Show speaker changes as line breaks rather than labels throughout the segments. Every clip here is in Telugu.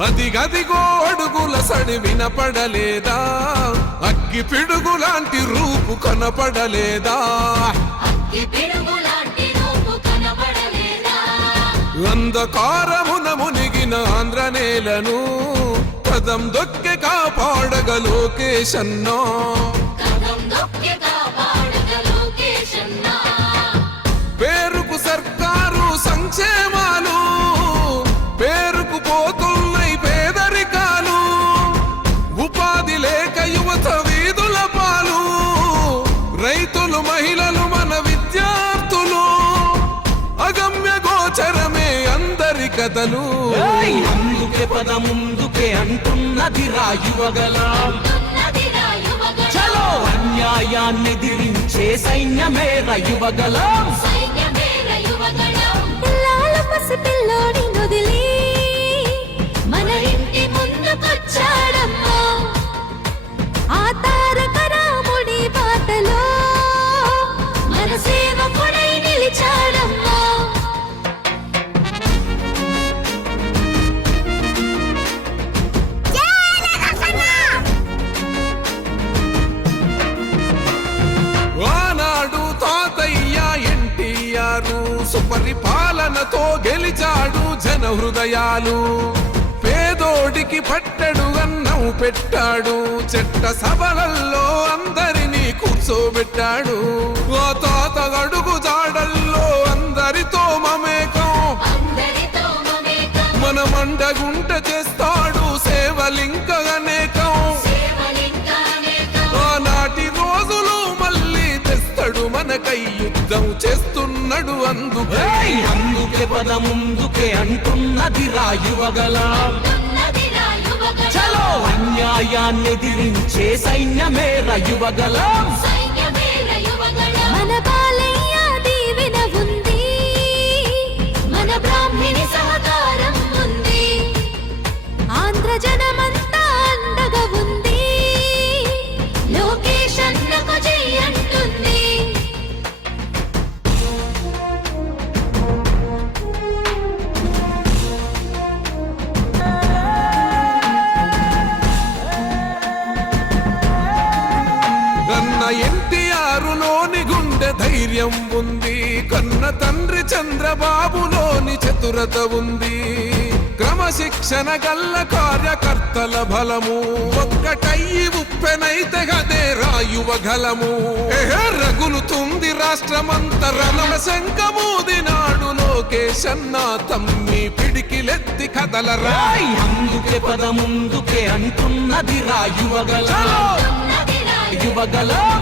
గదిగో అడుగుల సడి వినపడలేదా? అగ్గి పిడుగు లాంటి రూపు కనపడలేదా? అంధకారమున మునిగిన ఆంధ్ర నేలను పదం దొక్కె కాపాడగ లోకేశన్నా.
కథం దొక్కి కాపాడగ లోకేశన్నా.
పేరుకు సర్కారు సంక్షేమాలు
పద ముందుకే అంటున్నది రాయువగలం చలో అన్యాయాన్ని దిరించే సైన్యమే రయువగలం
పిల్లాల పసి పిల్లోని వదిలి
మన ఇంటి ముందుకొచ్చాడమ్మా.
సుపరిపాలనతో గెలిచాడు జన హృదయాలు పేదోడికి పట్టడు అన్నం పెట్టాడు. చెట్ట సభలల్లో అందరినీ కూర్చోబెట్టాడు. ఆ తాత అడుగు జాడల్లో అందరితో మమేకం. మన మండగుంట చేస్తాడు సేవలింక చేస్తున్నాడు అందుకే!
అందుకే పద ముందుకే అంటున్నది రాయువగలం చలో అన్యాయాన్ని దిరించే సైన్యమే రయువగలం
మన బాలయ్య దీవెన ఉంది.
మన బ్రాహ్మిణి సహకారం ఉంది.
ఆంధ్ర
కన్న ఎన్టీఆర్లోని గుండె ధైర్యం ఉంది. కన్న తండ్రి చంద్రబాబులోని చతురత ఉంది. క్రమశిక్షణ గల్ల కార్యకర్తల బలము. ఒక్కటయ్యి ఉప్పెనైతే గదే రాయువ గలము. రగులుతుంది రాష్ట్రమంత రణమ శంఖమూదినాడు లోకేశన్న తమ్మి పిడికిలెత్తి కదలరా.
ఏయ్! అందుకే పద ముందుకే అంటున్నది రాయువగలం
ఉన్నదిరా
యువగలం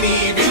lady.